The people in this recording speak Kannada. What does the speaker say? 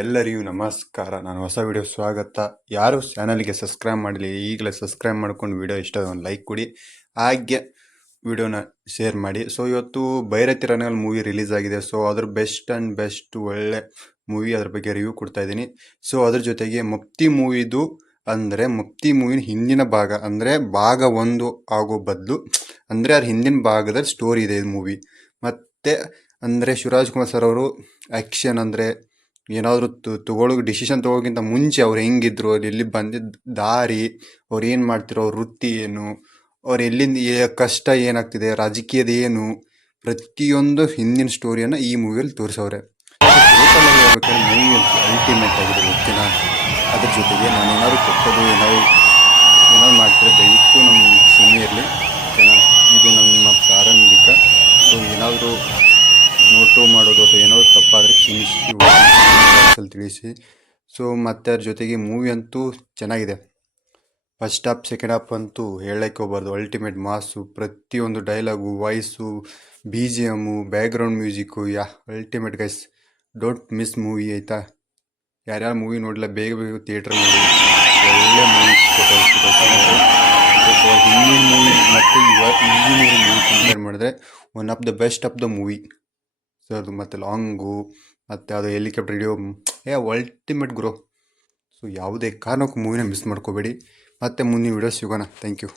ಎಲ್ಲರಿಗೂ ನಮಸ್ಕಾರ. ನಾನು ಹೊಸ ವಿಡಿಯೋ ಸ್ವಾಗತ. ಯಾರು ಚಾನಲ್ಗೆ ಸಬ್ಸ್ಕ್ರೈಬ್ ಮಾಡಲಿ ಈಗಲೇ ಸಬ್ಸ್ಕ್ರೈಬ್ ಮಾಡ್ಕೊಂಡು ವಿಡಿಯೋ ಇಷ್ಟ ಒಂದು ಲೈಕ್ ಕೊಡಿ, ಹಾಗೆ ವಿಡಿಯೋನ ಶೇರ್ ಮಾಡಿ. ಸೊ ಇವತ್ತು ಭೈರತಿ ರಣಗಲ್ ಮೂವಿ ರಿಲೀಸ್ ಆಗಿದೆ. ಸೊ ಅದ್ರ ಬೆಸ್ಟ್ ಒಳ್ಳೆ ಮೂವಿ, ಅದ್ರ ಬಗ್ಗೆ ರಿವ್ಯೂ ಕೊಡ್ತಾ ಇದ್ದೀನಿ. ಸೊ ಅದ್ರ ಜೊತೆಗೆ ಮುಕ್ತಿ ಮೂವಿದು ಅಂದರೆ ಮುಕ್ತಿ ಮೂವಿನ ಹಿಂದಿನ ಭಾಗ ಅಂದರೆ ಭಾಗ 1 ಆಗೋ ಬದಲು ಅಂದರೆ ಅದ್ರ ಹಿಂದಿನ ಭಾಗದಲ್ಲಿ ಸ್ಟೋರಿ ಇದೆ ಇದು ಮೂವಿ. ಮತ್ತು ಅಂದರೆ ಶಿವರಾಜ್ ಕುಮಾರ್ ಸರ್ ಅವರು ಆ್ಯಕ್ಷನ್ ಅಂದರೆ ಏನಾದರೂ ಡಿಸಿಷನ್ ತೊಗೋಕ್ಕಿಂತ ಮುಂಚೆ ಅವ್ರು ಹೆಂಗಿದ್ರು, ಅವ್ರು ಎಲ್ಲಿ ಬಂದಿದ್ದ ದಾರಿ, ಅವ್ರು ಏನು ಮಾಡ್ತಿರೋ, ಅವ್ರ ವೃತ್ತಿ ಏನು, ಅವ್ರು ಎಲ್ಲಿಂದ ಕಷ್ಟ ಏನಾಗ್ತಿದೆ, ರಾಜಕೀಯದ ಏನು, ಪ್ರತಿಯೊಂದು ಹಿಂದಿನ ಸ್ಟೋರಿಯನ್ನು ಈ ಮೂವಿಯಲ್ಲಿ ತೋರಿಸವ್ರೆ. ಟೋಟಲ್ ಆಗಿ ಹೇಳ್ಬೇಕಾದ್ರೆ ಮೂವಿ ಅಲ್ಟಿಮೇಟ್ ಆಗಿದೆ, ಓಕೆನಾ. ಅದ್ರ ಜೊತೆಗೆ ನಾನು ಏನಾದ್ರು ಕೊಟ್ಟದು ಏನಾದ್ರು ಮಾಡ್ತಾರೆ ದಯವಿಟ್ಟು ನಮ್ಮ ಕ್ಷಮೆ ಇರಲಿ, ಓಕೆನಾ. ಇದು ನಮ್ಮ ಪ್ರಾರಂಭಿಕ. ಸೊ ಏನಾದರೂ ನೋಟು ಮಾಡೋದು ಅಥವಾ ಏನಾದರೂ ತಪ್ಪಾದರೆ ಕ್ಷಮಿಸಿ ತಿಳಿಸಿ. ಸೊ ಮತ್ತು ಅದ್ರ ಜೊತೆಗೆ ಮೂವಿ ಅಂತೂ ಚೆನ್ನಾಗಿದೆ. ಫಸ್ಟ್ ಹಾಫ್ ಸೆಕೆಂಡ್ ಹಾಫ್ ಅಂತೂ ಹೇಳಕ್ಕೆ ಹೋಗ್ಬಾರ್ದು, ಅಲ್ಟಿಮೇಟ್ ಮಾಸು. ಪ್ರತಿಯೊಂದು dialogue, voice, BGM, background music, ultimate guys. Don't miss movie, ಆಯಿತಾ. ಯಾರ್ಯಾರು ಮೂವಿ ನೋಡಲಿಲ್ಲ ಬೇಗ ಥಿಯೇಟ್ರಲ್ಲಿ ನೋಡಿ. ಒಳ್ಳೆ ಮೂವಿ ಹಿಂದಿನ ಮೂವಿ ಮತ್ತು ಈಗಿನ ಮೂವಿ ಕಂಪೇರ್ ಮಾಡಿದ್ರೆ one of the best of the movie. So ಅದು ಮತ್ತು ಲಾಂಗು ಮತ್ತು ಅದು ಹೆಲಿಕಾಪ್ಟರ್ ಹಿಡಿಯೋ ಅಲ್ಟಿಮೇಟ್ ಗ್ರೋ. ಸೊ ಯಾವುದೇ ಕಾರಣಕ್ಕೂ ಮೂವಿನ ಮಿಸ್ ಮಾಡ್ಕೋಬೇಡಿ. ಮತ್ತೆ ಮುಂದಿನ ವೀಡಿಯೋ ಸಿಗೋಣ. Thank you.